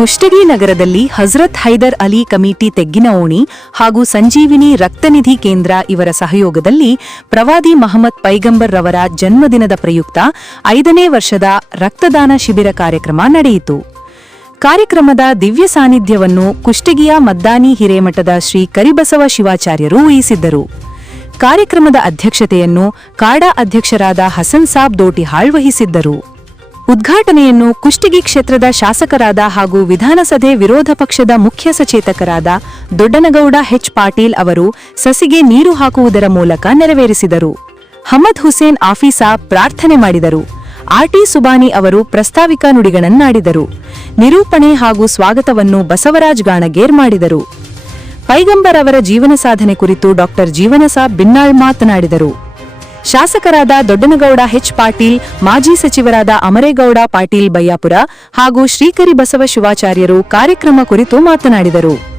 ಕುಷ್ಟಗಿ ನಗರದಲ್ಲಿ ಹಜರತ್ ಹೈದರ್ ಅಲಿ ಕಮಿಟಿ ತೆಗ್ಗಿನ ಓಣಿ ಹಾಗೂ ಸಂಜೀವಿನಿ ರಕ್ತನಿಧಿ ಕೇಂದ್ರ ಇವರ ಸಹಯೋಗದಲ್ಲಿ ಪ್ರವಾದಿ ಮಹಮ್ಮದ್ ಪೈಗಂಬರ್ ರವರ ಜನ್ಮದಿನದ ಪ್ರಯುಕ್ತ ಐದನೇ ವರ್ಷದ ರಕ್ತದಾನ ಶಿಬಿರ ಕಾರ್ಯಕ್ರಮ ನಡೆಯಿತು. ಕಾರ್ಯಕ್ರಮದ ದಿವ್ಯ ಸಾನ್ನಿಧ್ಯವನ್ನು ಕುಷ್ಟಗಿಯ ಮದ್ದಾನಿ ಹಿರೇಮಠದ ಶ್ರೀ ಕರಿಬಸವ ಶಿವಾಚಾರ್ಯರು ವಹಿಸಿದ್ದರು ಕಾರ್ಯಕ್ರಮದ ಅಧ್ಯಕ್ಷತೆಯನ್ನು ಕಾಡಾ ಅಧ್ಯಕ್ಷರಾದ ಹಸನ್ ಸಾಬ್ ದೋಟಿಹಾಳ್ ವಹಿಸಿದ್ದರು. ಉದ್ಘಾಟನೆಯನ್ನು ಕುಷ್ಟಗಿ ಕ್ಷೇತ್ರದ ಶಾಸಕರಾದ ಹಾಗೂ ವಿಧಾನಸಭೆ ವಿರೋಧ ಪಕ್ಷದ ಮುಖ್ಯ ಸಚೇತಕರಾದ ದೊಡ್ಡನಗೌಡ ಹೆಚ್ ಪಾಟೀಲ್ ಅವರು ಸಸಿಗೆ ನೀರು ಹಾಕುವುದರ ಮೂಲಕ ನೆರವೇರಿಸಿದರು. ಹಮದ್ ಹುಸೇನ್ ಆಫೀಸಾ ಪ್ರಾರ್ಥನೆ ಮಾಡಿದರು. ಆರ್ಟಿ ಸುಬಾನಿ ಅವರು ಪ್ರಸ್ತಾವಿಕ ನುಡಿಗಳನ್ನಾಡಿದರು. ನಿರೂಪಣೆ ಹಾಗೂ ಸ್ವಾಗತವನ್ನು ಬಸವರಾಜ್ ಗಾಣಗೇರ್ ಮಾಡಿದರು. ಪೈಗಂಬರ್ ಅವರ ಜೀವನ ಸಾಧನೆ ಕುರಿತು ಡಾಕ್ಟರ್ ಜೀವನಸಾ ಬಿನ್ನಾಳ್ ಮಾತನಾಡಿದರು. ಶಾಸಕರಾದ ದೊಡ್ಡನಗೌಡ ಹೆಚ್ ಪಾಟೀಲ್, ಮಾಜಿ ಸಚಿವರಾದ ಅಮರೇಗೌಡ ಪಾಟೀಲ್ ಬಯ್ಯಾಪುರ ಹಾಗೂ ಶ್ರೀಕರಿ ಬಸವ ಶಿವಾಚಾರ್ಯರು ಕಾರ್ಯಕ್ರಮ ಕುರಿತು ಮಾತನಾಡಿದರು.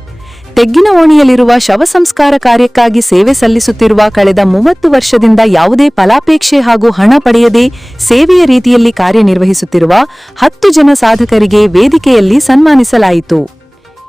ತೆಗ್ಗಿನ ಓಣಿಯಲ್ಲಿರುವ ಶವ ಸಂಸ್ಕಾರ ಕಾರ್ಯಕ್ಕಾಗಿ ಸೇವೆ ಸಲ್ಲಿಸುತ್ತಿರುವ ಕಳೆದ ಮೂವತ್ತು ವರ್ಷದಿಂದ ಯಾವುದೇ ಫಲಾಪೇಕ್ಷೆ ಹಾಗೂ ಹಣ ಪಡೆಯದೆ ಸೇವೆಯ ರೀತಿಯಲ್ಲಿ ಕಾರ್ಯನಿರ್ವಹಿಸುತ್ತಿರುವ ಹತ್ತು ಜನ ಸಾಧಕರಿಗೆ ವೇದಿಕೆಯಲ್ಲಿ ಸನ್ಮಾನಿಸಲಾಯಿತು.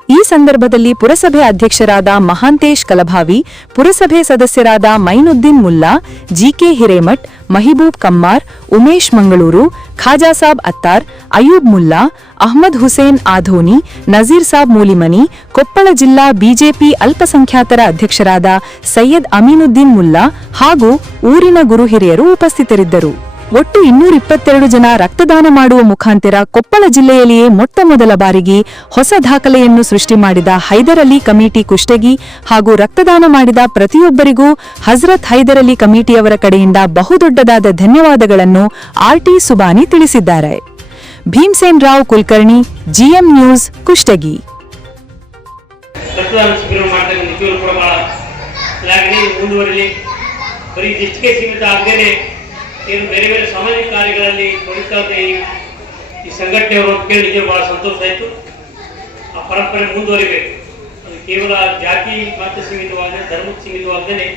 ಈ ಸಂದರ್ಭದಲ್ಲಿ ಪುರಸಭೆ ಅಧ್ಯಕ್ಷರಾದ ಮಹಾಂತೇಶ್ ಕಲಭಾವಿ, ಪುರಸಭೆ ಸದಸ್ಯರಾದ ಮೈನುದ್ದೀನ್ ಮುಲ್ಲಾ, ಜಿಕೆ ಹಿರೇಮಠ್, ಮಹಿಬೂಬ್ ಕಮ್ಮಾರ್, ಉಮೇಶ್ ಮಂಗಳೂರು ಖಾಜಾಸಾಬ್ ಅತ್ತಾರ್ ಅಯೂಬ್ ಮುಲ್ಲಾ, ಅಹ್ಮದ್ ಹುಸೇನ್ ಆಧೋನಿ, ನಜೀರ್ ಸಾಬ್ ಮೂಲಿಮನಿ, ಕೊಪ್ಪಳ ಜಿಲ್ಲಾ ಬಿಜೆಪಿ ಅಲ್ಪಸಂಖ್ಯಾತರ ಅಧ್ಯಕ್ಷರಾದ ಸೈಯದ್ ಅಮೀನುದ್ದೀನ್ ಮುಲ್ಲಾ ಹಾಗೂ ಊರಿನ ಗುರು ಹಿರಿಯರು ಉಪಸ್ಥಿತರಿದ್ದರು. ಒಟ್ಟು ಇನ್ನೂರ ಇಪ್ಪತ್ತೆರಡು ಜನ ರಕ್ತದಾನ ಮಾಡುವ ಮುಖಾಂತರ ಕೊಪ್ಪಳ ಜಿಲ್ಲೆಯಲ್ಲಿಯೇ ಮೊಟ್ಟ ಮೊದಲ ಬಾರಿಗೆ ಹೊಸ ದಾಖಲೆಯನ್ನು ಸೃಷ್ಟಿ ಮಾಡಿದ ಹೈದರ್ ಅಲಿ ಕಮಿಟಿ ಕುಷ್ಟಗಿ ಹಾಗೂ ರಕ್ತದಾನ ಮಾಡಿದ ಪ್ರತಿಯೊಬ್ಬರಿಗೂ ಹಜರತ್ ಹೈದರ್ ಅಲಿ ಕಮಿಟಿಯವರ ಕಡೆಯಿಂದ ಬಹುದೊಡ್ಡದಾದ ಧನ್ಯವಾದಗಳನ್ನು ಆರ್ಟಿ ಸುಬಾನಿ ತಿಳಿಸಿದ್ದಾರೆ. Bhimsen Rao Kulkarni, GM news, Kushtagi. ಏನು ಬೇರೆ ಬೇರೆ ಸಾಮಾಜಿಕ ಕಾರ್ಯಗಳಲ್ಲಿ ತೊಡಗ್ತಾ ಇದ್ದ ಈ ಕೇಳಿ ನಿಜ ಬಹಳ ಸಂತೋಷ ಆಯಿತು. ಆ ಪರಂಪರೆ ಮುಂದುವರಿಬೇಕು. ಅದು ಕೇವಲ ಜಾತಿ ಮಾತ್ರ ಸೀಮಿತವಾಗದೆ, ಧರ್ಮಕ್ಕೆ ಸೀಮಿತವಾಗದೇ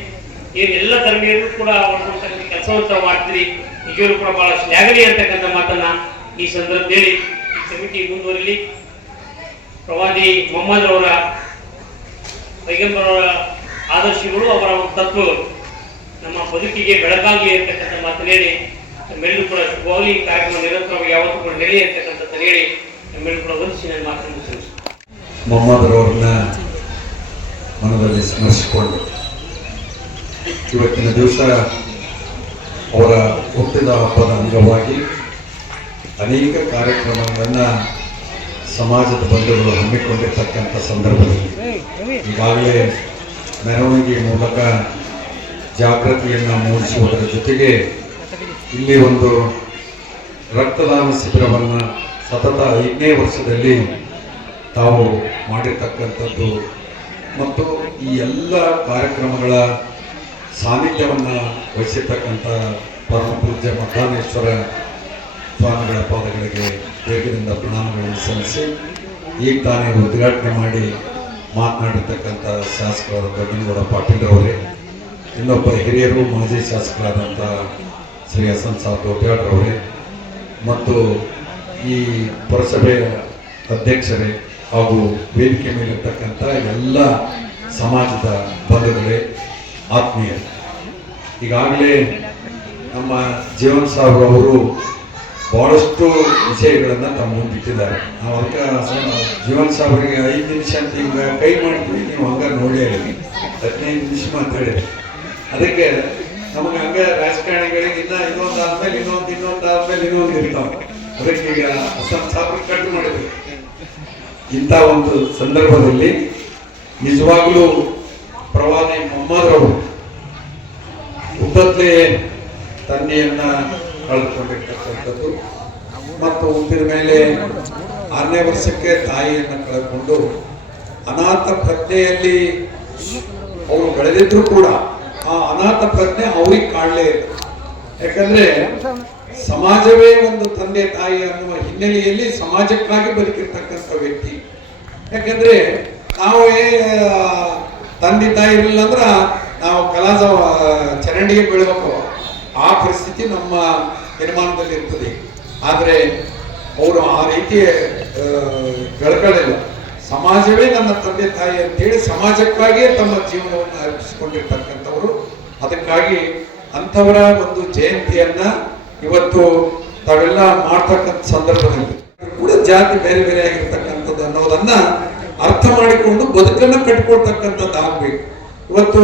ಏನು ಎಲ್ಲ ಧರ್ಮೀಯರು ಕೂಡ ಮಾಡುವಂತಕ್ಕಂಥ ಕೆಲಸವನ್ನು ಮಾಡ್ತೀರಿ. ನಿಜವಾಗ್ಲೂ ಕೂಡ ಬಹಳ ಶ್ಲಾಘನೀಯ ಅಂತಕ್ಕಂಥ ಮಾತನ್ನ ಈ ಸಂದರ್ಭದಲ್ಲಿ ಈ ಕಮಿಟಿ ಮುಂದುವರಿಲಿ. ಪ್ರವಾದಿ ಮೊಹಮ್ಮದ್ ಅವರ ಪೈಗಂಬರವರ ಆದರ್ಶಗಳು ಅವರ ಒಂದು ತತ್ವಗಳು. ನಮ್ಮ ಬದುಕಿಗೆ ಬೆಳಕಾಗಲಿ ಅಂತಕ್ಕಂಥ ಮಾತನ್ನು ಹೇಳಿ, ನಮ್ಮೆಲ್ಲರೂ ಕೂಡ ಶುಭವಾಗಲಿ ಕಾರ್ಯಕ್ರಮ ನಿರಂತರವಾಗಿ ಯಾವತ್ತೂ ಕೂಡ ನೆಲೆ ಅಂತಕ್ಕಂಥದ್ದನ್ನು ಹೇಳಿ, ನಮ್ಮೆಲ್ಲರೂ ಕೂಡ ವಂದಿಸಿ ನನ್ನ ಮಾತನ್ನು ಮೊಹಮ್ಮದ್ರವ್ರನ್ನ ಮನದಲ್ಲಿ ಸ್ಮರಿಸಿಕೊಂಡು ಇವತ್ತಿನ ದಿವಸ ಅವರ ಹುಟ್ಟಿದ ಹಬ್ಬದ ಅಂಗವಾಗಿ ಅನೇಕ ಕಾರ್ಯಕ್ರಮಗಳನ್ನು ಸಮಾಜದ ಬಂಧುಗಳು ಹಮ್ಮಿಕೊಂಡಿರ್ತಕ್ಕಂಥ ಸಂದರ್ಭದಲ್ಲಿ ಈಗಾಗಲೇ ಮೆರವಣಿಗೆ ಮೂಲಕ ಜಾಗೃತಿಯನ್ನು ಮೂಡಿಸುವುದರ ಜೊತೆಗೆ ಇಲ್ಲಿ ಒಂದು ರಕ್ತದಾನ ಶಿಬಿರವನ್ನು ಸತತ ಐದನೇ ವರ್ಷದಲ್ಲಿ ತಾವು ಮಾಡಿರ್ತಕ್ಕಂಥದ್ದು. ಮತ್ತು ಈ ಎಲ್ಲ ಕಾರ್ಯಕ್ರಮಗಳ ಸಾನ್ನಿಧ್ಯವನ್ನು ವಹಿಸಿರ್ತಕ್ಕಂಥ ಪರಮ ಪೂಜ್ಯ ಮಧಾನೇಶ್ವರ ಸ್ವಾಮಿಗಳ ಪಾದಗಳಿಗೆ ವೇಗದಿಂದ ಪ್ರಣಾಮಗಳನ್ನು ಸಲ್ಲಿಸಿ ಈಗ ತಾನೇ ಉದ್ಘಾಟನೆ ಮಾಡಿ ಮಾತನಾಡಿರ್ತಕ್ಕಂಥ ಶಾಸಕರಾದ ಪಾಟೀಲ್ ಪಾಟೀಲ್ರವರೇ ಇನ್ನೊಬ್ಬ ಹಿರಿಯರು ಮಾಜಿ ಶಾಸಕರಾದಂಥ ಶ್ರೀ ಹಸನ್ ಸಾಬ್ ದೊಡ್ಡಾಡ್ರವರೇ ಮತ್ತು ಈ ಪುರಸಭೆಯ ಅಧ್ಯಕ್ಷರೇ ಹಾಗೂ ವೇದಿಕೆ ಮೇಲಿರ್ತಕ್ಕಂಥ ಎಲ್ಲ ಸಮಾಜದ ಬಂಧುಗಳೇ, ಆತ್ಮೀಯರು. ಈಗಾಗಲೇ ನಮ್ಮ ಜೀವನ್ ಸಾಬ್ ಅವರು ಬಹಳಷ್ಟು ವಿಷಯಗಳನ್ನು ತಮ್ಮ ಮುಂದಿಟ್ಟಿದ್ದಾರೆ ನಾವು ಅದಕ್ಕೆ ಜೀವನ್ ಸಾಹೇಬರಿಗೆ ಐದು ನಿಮಿಷ ಅಂತ ಹಿಂಗೆ ಕೈ ಮಾಡ್ತೀವಿ, ನೀವು ಹಂಗೆ ನೋಡೇ ಹದಿನೈದು ನಿಮಿಷ ಮಾತಾಡಿ ಅದಕ್ಕೆ ನಮಗೆ ಹಂಗೆ ರಾಜಕಾರಣಿಗಳಿಗೆ ಇನ್ನ ಇನ್ನೊಂದು ಆದ್ಮೇಲೆ ಇನ್ನೊಂದು ಇನ್ನೊಂದು ಆದ್ಮೇಲೆ ಇನ್ನೊಂದು ಇರ್ತಾವ. ಅದಕ್ಕೆ ಈಗ ಅಸ್ಸಾಂ ಕಟ್ಟು ಕಟ್ ಮಾಡಿದ್ರು. ಇಂಥ ಒಂದು ಸಂದರ್ಭದಲ್ಲಿ ನಿಜವಾಗ್ಲೂ ಪ್ರವಾದಿ ಮೊಹಮ್ಮದ್ರವರು ಹುಟ್ಟತ್ಲೇ ತಂದೆಯನ್ನ ಕಳೆದುಕೊಂಡಿರ್ತಕ್ಕಂಥದ್ದು. ಮತ್ತು ಹುಟ್ಟಿದ ಮೇಲೆ ಆರನೇ ವರ್ಷಕ್ಕೆ ತಾಯಿಯನ್ನು ಕಳೆದುಕೊಂಡು ಅನಾಥ ಪ್ರಜ್ಞೆಯಲ್ಲಿ ಅವರು ಬೆಳೆದಿದ್ರು ಕೂಡ ಆ ಅನಾಥ ಪ್ರಜ್ಞೆ ಅವ್ರಿಗೆ ಕಾಣಲೇ ಇಲ್ಲ. ಯಾಕಂದ್ರೆ ಸಮಾಜವೇ ಒಂದು ತಂದೆ ತಾಯಿ ಅನ್ನುವ ಹಿನ್ನೆಲೆಯಲ್ಲಿ ಸಮಾಜಕ್ಕಾಗಿ ಬದುಕಿರ್ತಕ್ಕಂಥ ವ್ಯಕ್ತಿ. ಯಾಕಂದ್ರೆ ನಾವು ತಂದೆ ತಾಯಿ ಇರಲಿಲ್ಲ ಅಂದ್ರೆ ನಾವು ಕಲಾಸ ಚರಂಡಿಗೆ ಬೀಳ್ಬೇಕು. ಆ ಪರಿಸ್ಥಿತಿ ನಮ್ಮ ನಿರ್ಮಾಣದಲ್ಲಿ ಇರ್ತದೆ. ಆದರೆ ಅವರು ಆ ರೀತಿ ಬೆಳ್ಕೊಳ್ಳಿಲ್ಲ ಸಮಾಜವೇ ನನ್ನ ತಂದೆ ತಾಯಿ ಅಂತೇಳಿ ಸಮಾಜಕ್ಕಾಗಿಯೇ ತಮ್ಮ ಜೀವನವನ್ನು ಅರ್ಪಿಸಿಕೊಂಡಿರ್ತಕ್ಕಂಥವರು ಅದಕ್ಕಾಗಿ ಅಂಥವರ ಒಂದು ಜಯಂತಿಯನ್ನ ಇವತ್ತು ತಾವೆಲ್ಲ ಮಾಡ್ತಕ್ಕಂಥ ಸಂದರ್ಭದಲ್ಲಿ. ಕೂಡ ಜಾತಿ ಬೇರೆ ಬೇರೆ ಆಗಿರ್ತಕ್ಕಂಥದ್ದು ಅನ್ನೋದನ್ನ ಅರ್ಥ ಮಾಡಿಕೊಂಡು ಬದುಕನ್ನು ಕಟ್ಕೊಳ್ತಕ್ಕಂಥದ್ದು ಆಗ್ಬೇಕು. ಇವತ್ತು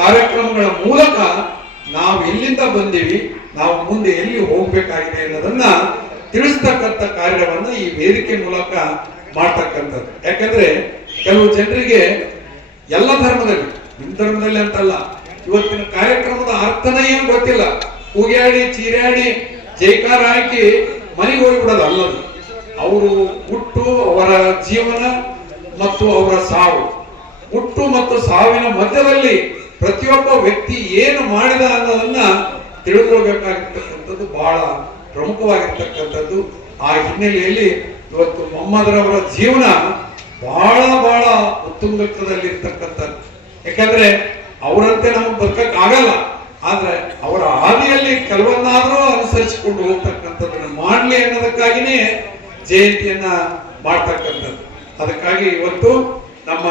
ಕಾರ್ಯಕ್ರಮಗಳ ಮೂಲಕ ನಾವು ಎಲ್ಲಿಂದ ಬಂದೀವಿ, ನಾವು ಮುಂದೆ ಎಲ್ಲಿ ಹೋಗ್ಬೇಕಾಗಿದೆ ಅನ್ನೋದನ್ನ ತಿಳಿಸ್ತಕ್ಕಂಥ ಕಾರ್ಯವನ್ನ ಈ ವೇದಿಕೆ ಮೂಲಕ ಮಾಡ್ತಕ್ಕಂಥದ್ದು. ಯಾಕಂದ್ರೆ ಕೆಲವು ಜನರಿಗೆ ಎಲ್ಲ ಧರ್ಮದಲ್ಲಿ, ನಿಮ್ಮ ಧರ್ಮದಲ್ಲಿ ಅಂತಲ್ಲ ಇವತ್ತಿನ ಕಾರ್ಯಕ್ರಮದ ಅರ್ಥನೇ ಏನು ಗೊತ್ತಿಲ್ಲ. ಕೂಗ್ಯಾಡಿ, ಚೀರ್ಯಾಡಿ, ಜೈಕಾರ ಹಾಕಿ ಮನೆಗೆ ಹೋಗ್ಬಿಡೋದು ಅಲ್ಲದು. ಅವರು ಹುಟ್ಟು ಅವರ ಜೀವನ ಮತ್ತು ಅವರ ಸಾವು. ಹುಟ್ಟು ಮತ್ತು ಸಾವಿನ ಮಧ್ಯದಲ್ಲಿ ಪ್ರತಿಯೊಬ್ಬ ವ್ಯಕ್ತಿ ಏನು ಮಾಡಿದ ಅನ್ನೋದನ್ನ ತಿಳ್ಕೊಳ್ಬೇಕಾಗಿರ್ತಕ್ಕಂಥದ್ದು ಬಹಳ ಪ್ರಮುಖವಾಗಿರ್ತಕ್ಕಂಥದ್ದು. ಆ ಹಿನ್ನೆಲೆಯಲ್ಲಿ ಇವತ್ತು ಮೊಹಮ್ಮದ್ರವರ ಜೀವನ ಬಹಳ ಬಹಳ ಉತ್ತುಂಗತ್ವದಲ್ಲಿರ್ತಕ್ಕಂಥದ್ದು ಯಾಕಂದ್ರೆ ಅವರಂತೆ ನಮಗೆ ಬದುಕಕ್ಕೆ ಆಗಲ್ಲ. ಆದ್ರೆ ಅವರ ಹಾದಿಯಲ್ಲಿ ಕೆಲವನ್ನಾದರೂ ಅನುಸರಿಸಿಕೊಂಡು ಹೋಗ್ತಕ್ಕಂಥದ್ದನ್ನು ಮಾಡಲಿ ಅನ್ನೋದಕ್ಕಾಗಿನೇ ಜಯಂತಿಯನ್ನ ಮಾಡ್ತಕ್ಕಂಥದ್ದು. ಅದಕ್ಕಾಗಿ ಇವತ್ತು ನಮ್ಮ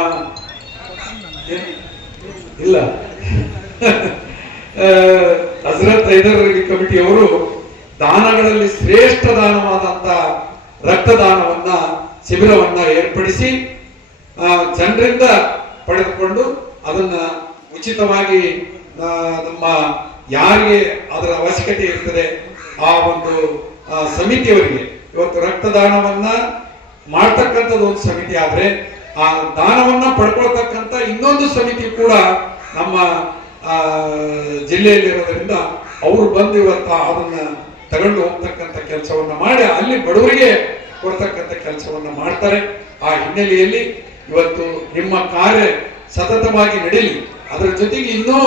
ಇಲ್ಲ. ಹಜರತ್ ಹೈದರ್ ಅಲಿ ಕಮಿಟಿಯವರು ದಾನಗಳಲ್ಲಿ ಶ್ರೇಷ್ಠ ದಾನವಾದಂತ ರಕ್ತದಾನವನ್ನ, ಶಿಬಿರವನ್ನ ಏರ್ಪಡಿಸಿ ಜನರಿಂದ ಪಡೆದುಕೊಂಡು ಅದನ್ನ ಉಚಿತವಾಗಿ ನಮ್ಮ ಯಾರಿಗೆ ಅದರ ಅವಶ್ಯಕತೆ ಇರ್ತದೆ, ಆ ಒಂದು ಸಮಿತಿಯವರಿಗೆ. ಇವತ್ತು ರಕ್ತದಾನವನ್ನ ಮಾಡ್ತಕ್ಕಂಥದ್ದು ಒಂದು ಸಮಿತಿ ಆದ್ರೆ, ಆ ದಾನವನ್ನ ಪಡ್ಕೊಳ್ತಕ್ಕಂಥ ಇನ್ನೊಂದು ಸಮಿತಿ ಕೂಡ ನಮ್ಮ ಜಿಲ್ಲೆಯಲ್ಲಿ ಜಿಲ್ಲೆಯಲ್ಲಿರೋದ್ರಿಂದ ಅವರು ಬಂದು ಇವತ್ತು ಅದನ್ನ ತಗೊಂಡು ಹೋಗ್ತಕ್ಕಂಥ ಕೆಲಸವನ್ನ ಮಾಡಿ, ಅಲ್ಲಿ ಬಡವರಿಗೆ ಕೊಡ್ತಕ್ಕಂಥ ಕೆಲಸವನ್ನ ಮಾಡ್ತಾರೆ. ಆ ಹಿನ್ನೆಲೆಯಲ್ಲಿ ಇವತ್ತು ನಿಮ್ಮ ಕಾರ್ಯ ಸತತವಾಗಿ ನಡೀಲಿ. ಅದರ ಜೊತೆಗೆ ಇನ್ನೂ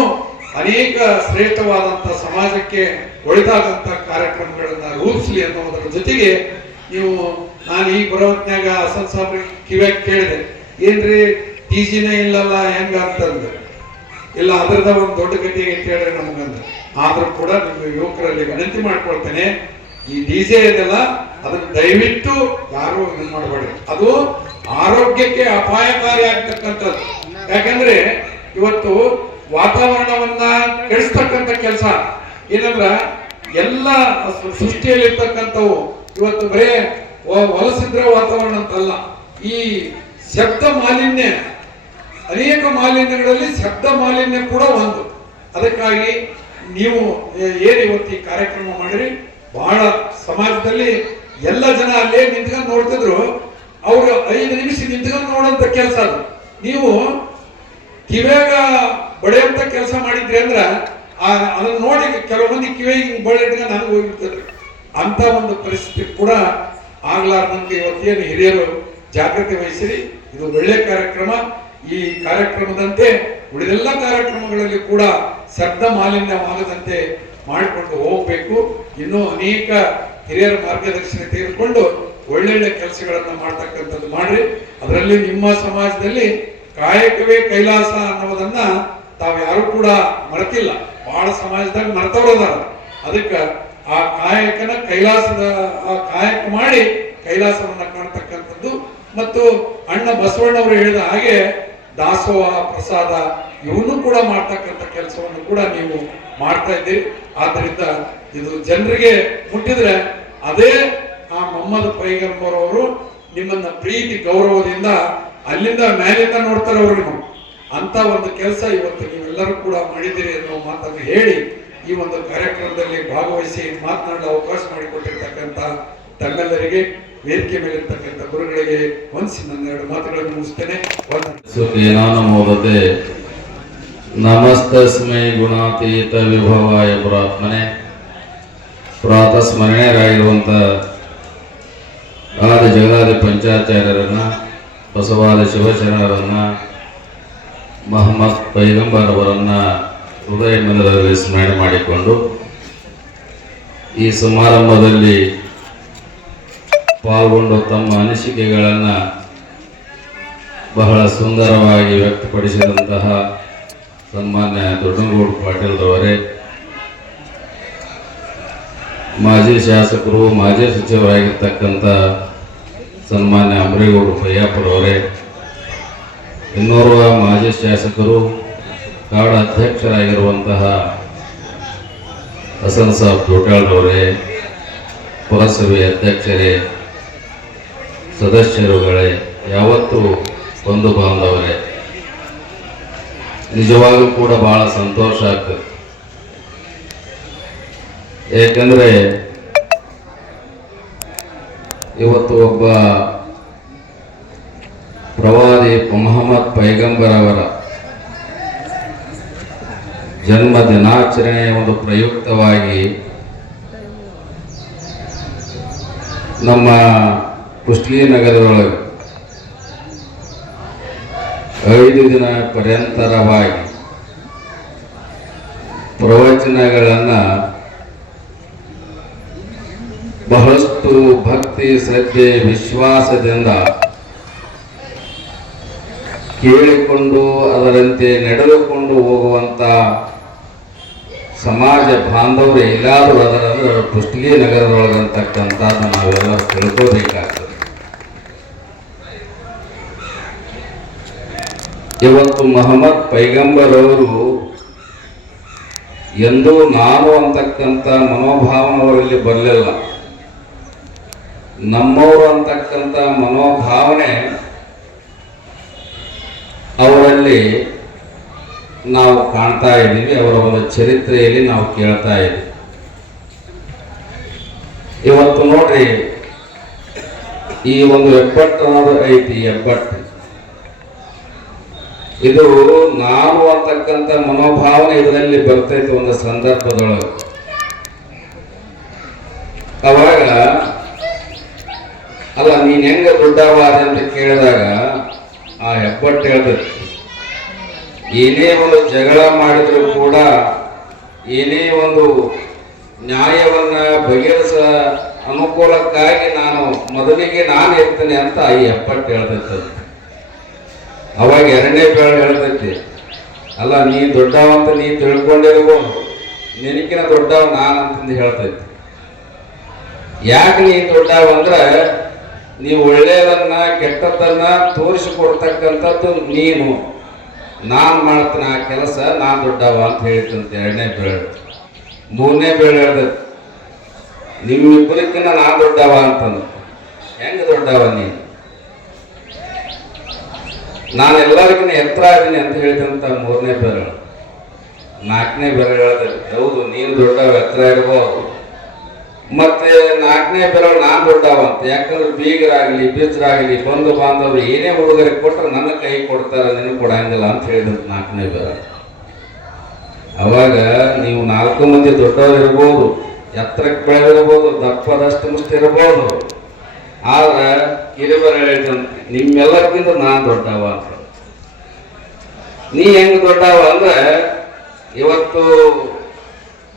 ಅನೇಕ ಶ್ರೇಷ್ಠವಾದಂಥ ಸಮಾಜಕ್ಕೆ ಒಳಿತಾದಂಥ ಕಾರ್ಯಕ್ರಮಗಳನ್ನು ರೂಪಿಸಲಿ ಅನ್ನೋದರ ಜೊತೆಗೆ ನೀವು ನಾನು ಈ ಬರೋತ್ನ್ಯಾಗ ಹಸನ್ ಸಾಬ್ರಿ ಕಿವ್ಯಾಗ ಕೇಳಿದೆ. ಏನ್ರಿ ಟಿ ಜಿನೇ ಇಲ್ಲಲ್ಲ, ಹೆಂಗ ಅಂತಂದು ಇಲ್ಲ, ಅದರದ ಒಂದು ದೊಡ್ಡ ಗತಿ ಕೇಳ್ರಿ ನಮಗಂದ್ರೆ. ಆದ್ರೂ ಕೂಡ ನಿಮ್ಮ ಯುವಕರಲ್ಲಿ ವಿನಂತಿ ಮಾಡ್ಕೊಳ್ತೇನೆ, ಈ ಡಿ ಜೆ ಇದೆಲ್ಲ ಅದನ್ನು ದಯವಿಟ್ಟು ಯಾರು ಇದು ಮಾಡಬೇಡಿ. ಅದು ಆರೋಗ್ಯಕ್ಕೆ ಅಪಾಯಕಾರಿ ಆಗ್ತಕ್ಕಂಥದ್ದು. ಯಾಕಂದ್ರೆ ಇವತ್ತು ವಾತಾವರಣವನ್ನ ಕೆಡಿಸ್ತಕ್ಕಂಥ ಕೆಲಸ. ಏನಂದ್ರ ಎಲ್ಲ ಸೃಷ್ಟಿಯಲ್ಲಿ ಸೃಷ್ಟಿಯಲ್ಲಿರ್ತಕ್ಕಂಥವು ಇವತ್ತು ಬರೇ ವಲಸಿದ್ರ ವಾತಾವರಣ ಅಂತಲ್ಲ. ಈ ಶಬ್ದ ಮಾಲಿನ್ಯ, ಅನೇಕ ಮಾಲಿನ್ಯಗಳಲ್ಲಿ ಶಬ್ದ ಮಾಲಿನ್ಯ ಕೂಡ ಒಂದು. ಅದಕ್ಕಾಗಿ ನೀವು ಏನು ಏನ್ ಇವತ್ತು ಈ ಕಾರ್ಯಕ್ರಮ ಮಾಡಿರಿ. ಬಹಳ ಸಮಾಜದಲ್ಲಿ ಎಲ್ಲ ಜನ ಅಲ್ಲೇ ನಿಂತ್ಕೊಂಡು ನೋಡ್ತಿದ್ರು. ಅವರು ಐದು ನಿಮಿಷ ನಿಂತ್ಕೊಂಡು ನೋಡೋಂಥ ಕೆಲಸ ಅದು. ನೀವು ಕಿವ್ಯಾಗ ಬಡಿಯಂತ ಕೆಲಸ ಮಾಡಿದ್ರಿ ಅಂದ್ರ ಅದನ್ನ ನೋಡಿ ಕೆಲವು ಮಂದಿ ಕಿವಿ ಹಿಂಗ್ ಬಳೆ ಇಟ್ಕೊಂಡು ನನಗೆ ಹೋಗಿರ್ತದ್ರಿ ಅಂತ ಒಂದು ಪರಿಸ್ಥಿತಿ ಕೂಡ ಆಗ್ಲಾರ್ದಂಗೆ ಇವತ್ತೇನು ಹಿರಿಯರು ಜಾಗೃತಿ ವಹಿಸಿರಿ. ಇದು ಒಳ್ಳೆ ಕಾರ್ಯಕ್ರಮ. ಈ ಕಾರ್ಯಕ್ರಮದಂತೆ ಉಳಿದೆಲ್ಲ ಕಾರ್ಯಕ್ರಮಗಳಲ್ಲಿ ಕೂಡ ಶಬ್ದ ಮಾಲಿನ್ಯವಾಗದಂತೆ ಮಾಡಿಕೊಂಡು ಹೋಗ್ಬೇಕು. ಇನ್ನೂ ಅನೇಕ ಹಿರಿಯರ ಮಾರ್ಗದರ್ಶನ ತೆಗೆದುಕೊಂಡು ಒಳ್ಳೊಳ್ಳೆ ಕೆಲಸಗಳನ್ನು ಮಾಡ್ತಕ್ಕಂಥದ್ದು ಮಾಡ್ರಿ. ಅದರಲ್ಲಿ ನಿಮ್ಮ ಸಮಾಜದಲ್ಲಿ ಕಾಯಕವೇ ಕೈಲಾಸ ಅನ್ನೋದನ್ನ ತಾವು ಯಾರು ಕೂಡ ಮರೆತಿಲ್ಲ. ಬಹಳ ಸಮಾಜದಾಗ ಮರೆತವ್ರದಾರ. ಅದಕ್ಕೆ ಆ ಕಾಯಕನ ಕೈಲಾಸದ, ಆ ಕಾಯಕ ಮಾಡಿ ಕೈಲಾಸವನ್ನ ಕಾಣ್ತಕ್ಕಂಥದ್ದು ಮತ್ತು ಅಣ್ಣ ಬಸವಣ್ಣವರು ಹೇಳಿದ ಹಾಗೆ ದಾಸೋಹ, ಪ್ರಸಾದ ಇವನ್ನು ಕೂಡ ಮಾಡ್ತಕ್ಕಂಥ ಕೆಲಸವನ್ನು ಕೂಡ ನೀವು ಮಾಡ್ತಾ ಇದ್ದೀರಿ. ಆದ್ದರಿಂದ ಇದು ಜನರಿಗೆ ಮುಟ್ಟಿದ್ರೆ ಅದೇ ಆ ಮೊಹಮ್ಮದ್ ಪೈಗಂಬರ್ ಅವರು ನಿಮ್ಮನ್ನ ಪ್ರೀತಿ ಗೌರವದಿಂದ ಅಲ್ಲಿಂದ ಮೇಲಿಂದ ನೋಡ್ತಾರೆ ಅವರು ನೀವು ಅಂತ ಒಂದು ಕೆಲಸ ಇವತ್ತು ನೀವೆಲ್ಲರೂ ಕೂಡ ಮಾಡಿದ್ದೀರಿ ಅನ್ನೋ ಮಾತನ್ನು ಹೇಳಿ ಈ ಒಂದು ಕಾರ್ಯಕ್ರಮದಲ್ಲಿ ಭಾಗವಹಿಸಿ ಮಾತನಾಡಲು ಅವಕಾಶ ಮಾಡಿಕೊಟ್ಟಿರ್ತಕ್ಕಂಥ ತಮ್ಮೆಲ್ಲರಿಗೆ, ವೇದಿಕೆ ಮೇಲಿರ್ತಕ್ಕಂಥ ಗುರುಗಳಿಗೆ ಮನಸ್ಸಿನ ನನ್ನ ಎರಡು ಮಾತುಗಳನ್ನು ಮುಗಿಸ್ತೇನೆ. ಸುಖೇನಾನುಮೋದತೆ ನಮಸ್ತಸ್ಮೈ ಗುಣಾತೀತ ವಿಭವಾಯ ಪುರಾತ್ಮನೆ. ಪ್ರಾತಸ್ಮರಣೆಯರಾಗಿರುವಂಥ ಆದಿ ಜಗದಾದಿ ಪಂಚಾಚಾರ್ಯರನ್ನ ಬಸವಾದ ಶಿವಶರಣರನ್ನ ಮಹಮ್ಮದ್ ಪೈಗಂಬರ್ ಅವರನ್ನು ಹೃದಯ ಮಂದಿರದಲ್ಲಿ ಸ್ಮರಣೆ ಮಾಡಿಕೊಂಡು ಈ ಸಮಾರಂಭದಲ್ಲಿ ಪಾಲ್ಗೊಂಡು ತಮ್ಮ ಅನಿಸಿಕೆಗಳನ್ನು ಬಹಳ ಸುಂದರವಾಗಿ ವ್ಯಕ್ತಪಡಿಸಿದಂತಹ ಸನ್ಮಾನ್ಯ ದೊಡ್ಡನಗೌಡ ಪಾಟೀಲ್ರವರೇ, ಮಾಜಿ ಶಾಸಕರು, ಮಾಜಿ ಸಚಿವರಾಗಿರ್ತಕ್ಕಂಥ ಸನ್ಮಾನ್ಯ ಅಮರೇಗೌಡರು ಬಯ್ಯಾಪುರವರೇ ಇನ್ನೋರ್ವ ಮಾಜಿ ಶಾಸಕರು, ಕಾಡ ಅಧ್ಯಕ್ಷರಾಗಿರುವಂತಹ ಹಸನ್ ಸಾಬ್ ತೋಟಾಳ್ರವರೇ ಪುರಸಭೆ ಅಧ್ಯಕ್ಷರೇ ಸದಸ್ಯರುಗಳೇ ಯಾವತ್ತೂ ಬಂಧು ಬಾಂಧವರೇ ನಿಜವಾಗೂ ಕೂಡ ಭಾಳ ಸಂತೋಷ ಆಗ್ತದೆ. ಏಕೆಂದರೆ ಇವತ್ತು ಒಬ್ಬ ಪ್ರವಾದಿ ಮೊಹಮ್ಮದ್ ಪೈಗಂಬರ್ ಅವರ ಜನ್ಮ ದಿನಾಚರಣೆಯ ಒಂದು ಪ್ರಯುಕ್ತವಾಗಿ ನಮ್ಮ ಕುಷ್ಟಗಿ ನಗರದೊಳಗೆ ಐದು ದಿನ ಪರ್ಯಂತರವಾಗಿ ಪ್ರವಚನಗಳನ್ನು ಬಹಳಷ್ಟು ಭಕ್ತಿ ಶ್ರದ್ಧೆ ವಿಶ್ವಾಸದಿಂದ ಕೇಳಿಕೊಂಡು ಅದರಂತೆ ನಡೆದುಕೊಂಡು ಹೋಗುವಂತ ಸಮಾಜ ಬಾಂಧವರು ಎಲ್ಲಾದರೂ ಅದರಂದ್ರೆ ಕುಷ್ಟಗಿ ನಗರದೊಳಗಂತಕ್ಕಂಥದ್ದು ನಾವೆಲ್ಲ ತಿಳ್ಕೋಬೇಕಾಗ್ತದೆ. ಇವತ್ತು ಮೊಹಮ್ಮದ್ ಪೈಗಂಬರ್ ಅವರು ಎಂದೂ ನಾನು ಅಂತಕ್ಕಂಥ ಮನೋಭಾವನೆ ಅವರಲ್ಲಿ ಬರಲಿಲ್ಲ. ನಮ್ಮವರು ಅಂತಕ್ಕಂಥ ಮನೋಭಾವನೆ ಅವರಲ್ಲಿ ನಾವು ಕಾಣ್ತಾ ಇದ್ದೀವಿ, ಅವರ ಒಂದು ಚರಿತ್ರೆಯಲ್ಲಿ ನಾವು ಕೇಳ್ತಾ ಇದ್ದೀವಿ. ಇವತ್ತು ನೋಡ್ರಿ, ಈ ಒಂದು ಹೆಬ್ಬಟ್ಟು ಅನ್ನೋದು ಐತಿ ಹೆಬ್ಬಟ್ಟು ಇದು ನಾನು ಅಂತಕ್ಕಂಥ ಮನೋಭಾವನೆ ಇದರಲ್ಲಿ ಬರ್ತೈತೆ ಒಂದು ಸಂದರ್ಭದೊಳಗೆ ಅವಾಗ ಅಲ್ಲ ನೀನ್ ಹೆಂಗ ದೊಡ್ಡವಾದ ಅಂತ ಕೇಳಿದಾಗ ಆ ಹೆಬ್ಬಟ್ಟು ಹೇಳ್ಬೇಕು ಏನೇ ಒಂದು ಜಗಳ ಮಾಡಿದ್ರು ಕೂಡ ಏನೇ ಒಂದು ನ್ಯಾಯವನ್ನ ಬಗೆಹರಿಸ ಅನುಕೂಲಕ್ಕಾಗಿ ನಾನು ಮೊದಲಿಗೆ ನಾನು ಇರ್ತೇನೆ ಅಂತ ಈ ಹೆಪ್ಪಟ್ಟು ಹೇಳ್ತೈತೆ. ಅವಾಗ ಎರಡನೇ ಬೇಳೆ ಹೇಳ್ತೈತಿ, ಅಲ್ಲ, ನೀ ದೊಡ್ಡವ ಅಂತ ನೀ ತಿಳ್ಕೊಂಡಿರ್ಬೋದು ನಿನಕಿನ ದೊಡ್ಡವ ನಾನು ಅಂತಂದು ಹೇಳ್ತೈತಿ ಯಾಕೆ ನೀ ದೊಡ್ಡವ ಅಂದ್ರೆ ನೀವು ಒಳ್ಳೆಯದನ್ನ ಕೆಟ್ಟದ್ದನ್ನ ತೋರಿಸಿಕೊಡ್ತಕ್ಕಂಥದ್ದು ನೀನು. ನಾನು ಮಾಡ್ತೀನಿ ಆ ಕೆಲಸ ನಾನು ದೊಡ್ಡವ ಅಂತ ಹೇಳ್ತಂತೆ ಎರಡನೇ ಬೇಳೆ ಮೂರನೇ ಬೇಳೆ ನಿಮ್ಮ ನಿಮ್ಮಿಬ್ಬರಿಗಿನ್ನ ನಾ ದೊಡ್ಡವ ಅಂತಂದು. ಹೆಂಗೆ ದೊಡ್ಡವ ನೀನು? ನಾನು ಎಲ್ಲರಿಗಿನ್ನ ಎತ್ತರ ಅದೀನಿ ಅಂತ ಹೇಳಿದಂತ ಮೂರನೇ ಬೇರೆ ನಾಲ್ಕನೇ ಬೇರೆ ಹೇಳಿದೆ, ಹೌದು, ನೀನು ದೊಡ್ಡವ, ಎತ್ತರ ಇರ್ಬೋದು. ಮತ್ತೆ ನಾಲ್ಕನೇ ಬರೋ ನಾನ್ ದೊಡ್ಡವಂತ. ಯಾಕಂದ್ರೆ ಬೀಗರಾಗ್ಲಿ, ಬೀಜರಾಗ್ಲಿ, ಬಂಧು ಬಾಂಧವರು ಏನೇ ಹುಡುಗರಿಗೆ ಕೊಟ್ಟರೆ ನನ್ನ ಕೈ ಕೊಡ್ತಾರೆ ನೀನು ಕೊಡಂಗಿಲ್ಲ ಅಂತ ಹೇಳಿದ್ರು ನಾಲ್ಕನೇ ಬೆರಳು. ಅವಾಗ ನೀವು ನಾಲ್ಕು ಮಂದಿ ದೊಡ್ಡವರು ಇರ್ಬೋದು ಎತ್ತರಕ್ಕೆ ಬೆಳೆದಿರ್ಬೋದು ದಪ್ಪದಷ್ಟು ಮುಷ್ಟ ಇರ್ಬೋದು ಆದ್ರೆ ಕಿರಿಬರ ಹೇಳಿದಂತೆ ನಿಮ್ಮೆಲ್ಲರಿಗಿಂತ ನಾನ್ ದೊಡ್ಡವ ಅಂತ ನೀ ಹೆಂಗ್ ದೊಡ್ಡವ ಅಂದ್ರೆ, ಇವತ್ತು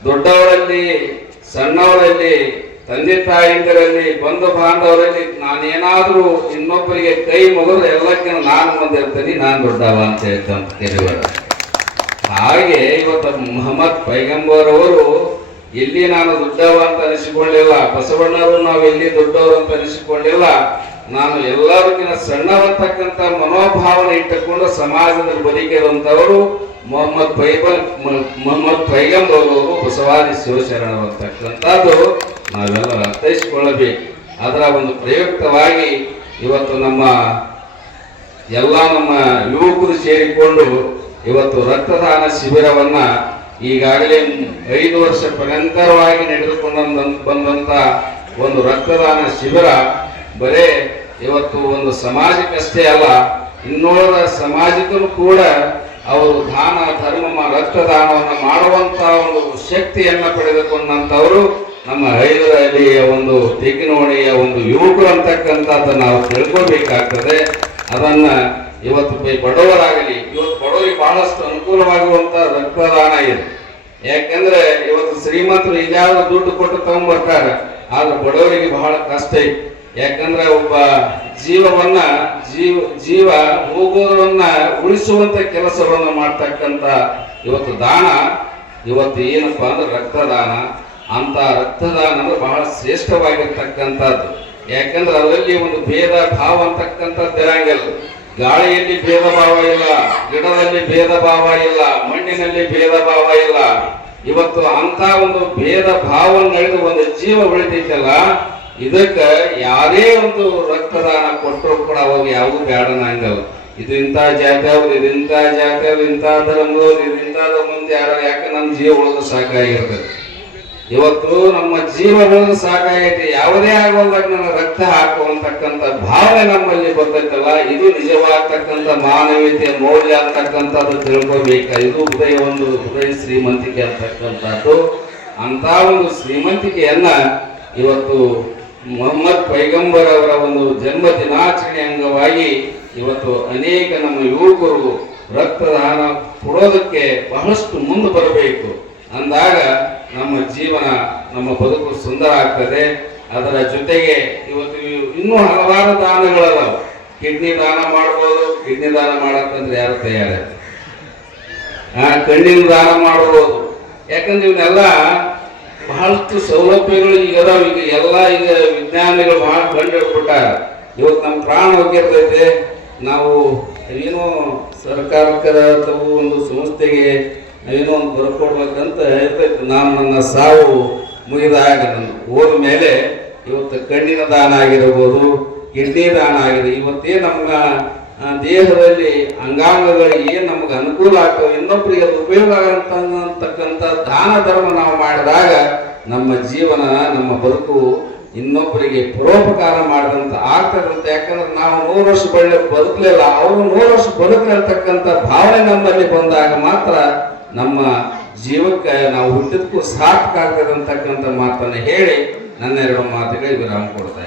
ದೊಡ್ಡವರಲ್ಲಿ ಸಣ್ಣವರಲ್ಲಿ, ತಂದೆ ತಾಯಿಂದರಲ್ಲಿ ಬಂಧು ಬಾಂಧವರಲ್ಲಿ ನಾನೇನಾದರೂ ಇನ್ನೊಬ್ಬರಿಗೆ ಕೈ ಮುಗಿದ್ರೆ ಎಲ್ಲಕ್ಕಿಂತ ನಾನು ಬಂದಿರ್ತೀನಿ ನಾನು ದೊಡ್ಡವ ಅಂತ ಹೇಳ್ತಂತ ತಿಳಿವರ ಹಾಗೆ ಇವತ್ತು ಮೊಹಮ್ಮದ್ ಪೈಗಂಬರ್ ಅವರು ಎಲ್ಲಿ ನಾನು ದೊಡ್ಡವ ಅಂತ ಅನಿಸಿಕೊಂಡಿಲ್ಲ ಬಸವಣ್ಣವರು ನಾವು ಎಲ್ಲಿ ದೊಡ್ಡವರು ಅಂತ ಅನಿಸಿಕೊಂಡಿಲ್ಲ ನಾನು ಎಲ್ಲರಿಗಿನ ಸಣ್ಣವಂತಕ್ಕಂಥ ಮನೋಭಾವನೆ ಇಟ್ಟುಕೊಂಡು ಸಮಾಜದಲ್ಲಿ ಬದುಕಿರುವಂತವರು ಮೊಹಮ್ಮದ್ ಪೈಬಲ್ ಮೊಹಮ್ಮದ್ ಪೈಗಂಬರವರು ಬಸವಾದಿ ಶಿವಶರಣರು ಅಂತಕ್ಕಂಥದ್ದು ನಾವೆಲ್ಲ ಅರ್ಥೈಸಿಕೊಳ್ಳಬೇಕು. ಅದರ ಒಂದು ಪ್ರಯುಕ್ತವಾಗಿ ಇವತ್ತು ನಮ್ಮ ಎಲ್ಲ ನಮ್ಮ ಯುವಕರು ಸೇರಿಕೊಂಡು ಇವತ್ತು ರಕ್ತದಾನ ಶಿಬಿರವನ್ನ ಈಗಾಗಲೇ ಐದು ವರ್ಷ ಪರ್ಯಂತರವಾಗಿ ನಡೆದುಕೊಂಡು ಬಂದಂತ ಒಂದು ರಕ್ತದಾನ ಶಿಬಿರ ಬರೇ ಇವತ್ತು ಒಂದು ಸಮಾಜಕ್ಕಷ್ಟೇ ಅಲ್ಲ ಇನ್ನೋರ ಸಮಾಜಕ್ಕೂ ಕೂಡ ಅವರು ದಾನ, ಧರ್ಮ, ರಕ್ತದಾನವನ್ನು ಮಾಡುವಂತ ಒಂದು ಶಕ್ತಿಯನ್ನ ಪಡೆದುಕೊಂಡಂಥವರು ನಮ್ಮ ಹೈದರಾಲಿಯ ಒಂದು ತೆಗಿನೋಣಿಯ ಒಂದು ಯುವಕರು ಅಂತಕ್ಕಂಥದ್ದು ನಾವು ತಿಳ್ಕೋಬೇಕಾಗ್ತದೆ. ಅದನ್ನ ಇವತ್ತು ಬಡವರಾಗಲಿ, ಇವತ್ತು ಬಡವರಿಗೆ ಬಹಳಷ್ಟು ಅನುಕೂಲವಾಗುವಂತ ರಕ್ತದಾನ ಇದೆ. ಯಾಕಂದ್ರೆ ಇವತ್ತು ಶ್ರೀಮಂತರು ಇದ್ಯಾವ ದುಡ್ಡು ಕೊಟ್ಟು ತಗೊಂಡ್ಬರ್ತಾರೆ, ಆದ್ರೆ ಬಡವರಿಗೆ ಬಹಳ ಕಷ್ಟ ಐತಿ ಯಾಕಂದ್ರೆ ಒಬ್ಬ ಜೀವವನ್ನ ಜೀವ ಜೀವ ಹೋಗೋರನ್ನ ಉಳಿಸುವಂತ ಕೆಲಸವನ್ನ ಮಾಡ್ತಕ್ಕಂತ ಇವತ್ತು ದಾನ, ಇವತ್ತು ಏನಪ್ಪ ಅಂದ್ರೆ ರಕ್ತದಾನ. ಅಂತ ರಕ್ತದಾನ ಅಂದ್ರೆ ಬಹಳ ಶ್ರೇಷ್ಠವಾಗಿರ್ತಕ್ಕಂಥದ್ದು. ಯಾಕಂದ್ರೆ ಅದರಲ್ಲಿ ಒಂದು ಭೇದ ಭಾವ ಅಂತಕ್ಕಂಥದ್ದು ಇರಂಗಿಲ್ಲ. ಗಾಳಿಯಲ್ಲಿ ಭೇದ ಭಾವ ಇಲ್ಲ, ಗಿಡದಲ್ಲಿ ಭೇದ ಭಾವ ಇಲ್ಲ, ಮಣ್ಣಿನಲ್ಲಿ ಭೇದ ಭಾವ ಇಲ್ಲ. ಇವತ್ತು ಅಂತ ಒಂದು ಭೇದ ಭಾವ ನಡೆದು ಒಂದು ಜೀವ ಉಳಿತೈತಲ್ಲ ಇದಕ್ಕ ಯಾರೇ ಒಂದು ರಕ್ತದಾನ ಕೊಟ್ಟರು ಕೂಡ ಅವಾಗ ಯಾವುದು ಬೇಡನಂಗಲ್ಲ ಇದು ಇಂಥ ಜಾತಿ ಅವ್ರು ಇದು ಇಂಥ ಜಾತಿ ಅವ್ರು ಇಂಥ ಧರ್ಮದವ್ರು, ಇದು ಇಂಥ ಮುಂದೆ ಯಾರು, ಯಾಕೆ ನಮ್ಮ ಜೀವ ಉಳಿದು ಸಾಕಾಗಿರ್ತದೆ? ಇವತ್ತು ನಮ್ಮ ಜೀವ ಉಳಿದು ಸಾಕಾಗೈತಿ, ಯಾವುದೇ ಆಗೋದಾಗ ನನ್ನ ರಕ್ತ ಹಾಕುವಂತಕ್ಕಂಥ ಭಾವನೆ ನಮ್ಮಲ್ಲಿ ಬರ್ತೈತಲ್ಲ, ಇದು ನಿಜವಾಗ್ತಕ್ಕಂಥ ಮಾನವೀಯತೆ, ಮೌಲ್ಯ ಅಂತಕ್ಕಂಥದ್ದು ತಿಳ್ಕೊಬೇಕ. ಇದು ಹೃದಯ ಒಂದು ಹೃದಯ ಶ್ರೀಮಂತಿಕೆ ಅಂತಕ್ಕಂಥದ್ದು. ಅಂತ ಒಂದು ಶ್ರೀಮಂತಿಕೆಯನ್ನ ಇವತ್ತು ಮೊಹಮ್ಮದ್ ಪೈಗಂಬರ್ ಅವರ ಒಂದು ಜನ್ಮ ದಿನಾಚರಣೆ ಅಂಗವಾಗಿ ಇವತ್ತು ಅನೇಕ ನಮ್ಮ ಯುವಕರು ರಕ್ತದಾನ ಕೊಡೋದಕ್ಕೆ ಬಹಳಷ್ಟು ಮುಂದೆ ಬರಬೇಕು. ಅಂದಾಗ ನಮ್ಮ ಜೀವನ, ನಮ್ಮ ಬದುಕು ಸುಂದರ ಆಗ್ತದೆ. ಅದರ ಜೊತೆಗೆ ಇವತ್ತು ಇನ್ನೂ ಹಲವಾರು ದಾನಗಳದಾವ. ಕಿಡ್ನಿ ದಾನ ಮಾಡ್ಬೋದು, ಕಿಡ್ನಿ ದಾನ ಮಾಡಕ್ಕಂದ್ರೆ ಯಾರು ತಯಾರ? ಕಣ್ಣಿನ ದಾನ ಮಾಡ್ಬೋದು. ಯಾಕಂದ್ರೆ ಇವನ್ನೆಲ್ಲ ಬಹಳಷ್ಟು ಸೌಲಭ್ಯಗಳು ಈಗ ಅದಾವ. ಈಗ ಎಲ್ಲ ಈಗ ವಿಜ್ಞಾನಿಗಳು ಬಹಳ ಕಂಡುಹಿಡ್ಬಿಟ್ಟಾರ ಇವತ್ತು ನಮ್ಮ ಪ್ರಾಣ ಹೋಗಿರ್ತೈತೆ ನಾವು ಏನೋ ಸರ್ಕಾರಕ್ಕೆ ತಗೋ ಒಂದು ಸಂಸ್ಥೆಗೆ ಏನೋ ಒಂದು ಬರ್ಕೊಡ್ಬೇಕಂತ ಹೇಳ್ತೈತೆ. ನಾನು ನನ್ನ ಸಾವು ಮುಗಿದಾಗ ನನ್ನ ಹೋದ ಮೇಲೆ ಇವತ್ತು ಕಣ್ಣಿನ ದಾನ ಆಗಿರ್ಬೋದು, ಕಿಡ್ನಿ ದಾನ ಆಗಿದೆ. ಇವತ್ತೇ ನಮ್ಮ ದೇಹದಲ್ಲಿ ಅಂಗಾಂಗಗಳು ಏನು ನಮಗೆ ಅನುಕೂಲ ಆಗ್ತವೆ ಇನ್ನೊಬ್ಬರಿಗೆ ಅದು ಉಪಯೋಗ ಆಗಂತಕ್ಕಂಥ ದಾನ ಧರ್ಮ ನಾವು ಮಾಡಿದಾಗ ನಮ್ಮ ಜೀವನ, ನಮ್ಮ ಬದುಕು ಇನ್ನೊಬ್ಬರಿಗೆ ಪರೋಪಕಾರ ಮಾಡಿದಂತ ಆಗ್ತದಂತ ಯಾಕಂದ್ರೆ ನಾವು ನೂರು ವರ್ಷ ಬಳ್ಳಿ ಬದುಕಲಿಲ್ಲ. ಅವರು ನೂರು ವರ್ಷ ಬದುಕಲಿರ್ತಕ್ಕಂಥ ಭಾವನೆ ನಮ್ಮಲ್ಲಿ ಬಂದಾಗ ಮಾತ್ರ ನಮ್ಮ ಜೀವಕ್ಕೆ ನಾವು ಹುಟ್ಟಿದಕ್ಕೂ ಸಾರ್ಥಕ ಆಗ್ತದೆ ಅಂತಕ್ಕಂಥ ಮಾತನ್ನು ಹೇಳಿ ನನ್ನ ಎರಡು ಮಾತುಗಳಿಗೆ ವಿರಾಮ ಕೊಡ್ತಾ